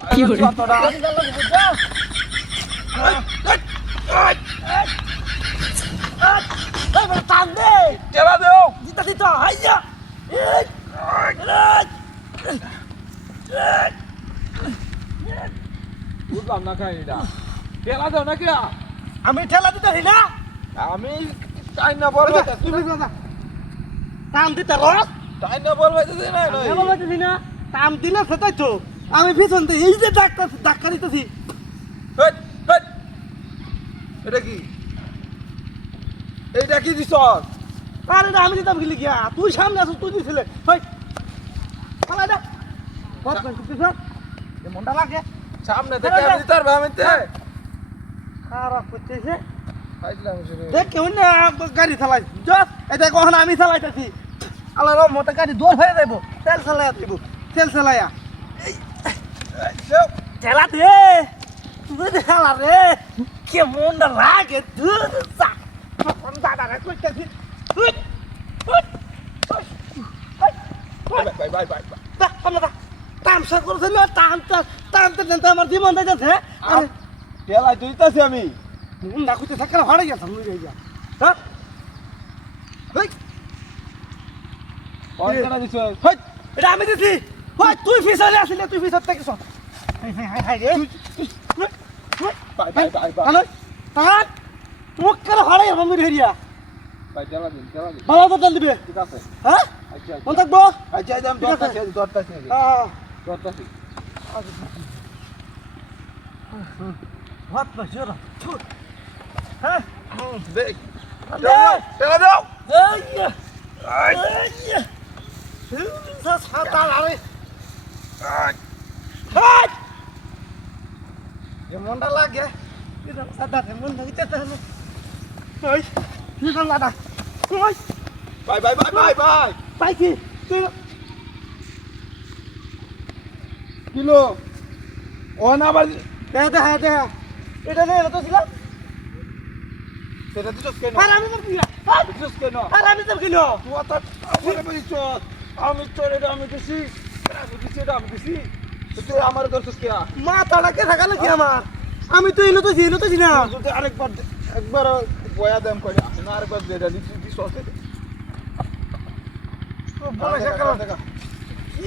কি বুঝলাম না কাহিনীটা। টেলা দেও নাকি? আমি ঠেলা দিতে না? আমি টাইম না বলব তুমি টান দিতে রস? টাইম না বলব না এবার না টান দিলে সেটাই তো। আমি পিছন থেকে এই যে ডাক্তার ডাক্তার দিতেছি। এটা কি? এইটা কি দিছ আরে আমি দিতাম গেলি গিয়া তুই সামনে আসো তুই দিছিলে। হই। ফালা দে তুই এ মনটা লাগে। সামনে থেকে আমি দিতে পারব আমি খারাপ করতেছে। দেখ কেমন না গাড়ি চালাই। জস এটা কখন আমি চালাইতেছি। আল্লাহ রহম মতো গাড়ি দৌড় হয়ে যাইব। তেল চালাই দিব। তেল চালাইয়া। ঠেলা দে তুই ঠেলা রে কেমন লাগে তুই দাদা রে কইতেছি তামসা করছে না টান টান টান টান আমার জীবন যাইতেছে আরে টেলা দিতেছি আমি মুন না কইতে থাকে হাড়ে গেছে মুই রে যা হ্যাঁ হই অর্ডার দিছ হই এটা আমি দিছি হই তুই ফিসালে আসলে তুই ফিসার থেকে সর হাই হাই হাই হাই রে বাই বাই বাই বাই তাহলে তার মুখ করে হাড়ে আমি হেরিয়া বাই টেলা দিন টেলা দিন ভালো তো তেল দিবে ঠিক আছে হ্যাঁ আচ্ছা কোন থাকব আচ্ছা আচ্ছা আমি ঠিক আছে। দরতাছি দরতাছি আহ দরতাছি ভাত পাইছো না হ্যাঁ দেখ দেখ। টেলা দাও এই এই সা সাতা আরে হাট এ মনটা লাগে। রে মন লাগিতে ওই কি করলা দা ওই। বাই বাই বাই বাই বাই পাই কি? কিলো ও না আবার দেখা দেখা দেখা। এটা নেই তো ছিলাম সেটা দিছস কেন? আর আমি তো কি দিছস কেন? আর আমি তো কি নো তুই তো আমারে বলিছ আমি তোর এটা আমি দিছি। আমি দিছি এটা আমি দিছি। তো তুই আমার দর্শক কে মাথাটাকে থাকালে কি আমার? আমি তো এলো তো এলো তো না। আরেকবার একবার বয়া দেম করে না আরেকবার দে দে দিছি দিছ আছে বলে শেখালো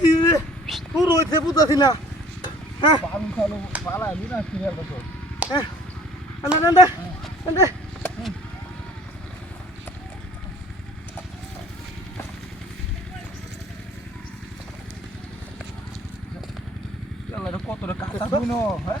কি রে পুরো হইতে হ্যাঁ। আমি খালো পালা আমি না ক্লিয়ার করছ হ্যাঁ। হ্যাঁ।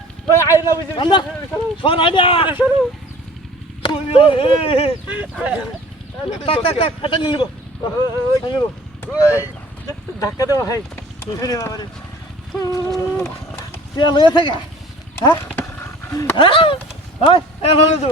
ধাক্কা দেওয়া রে তেল হয়ে থাকে হ্যাঁ? হ্যাঁ? হ্যাঁ তেল হয়ে তো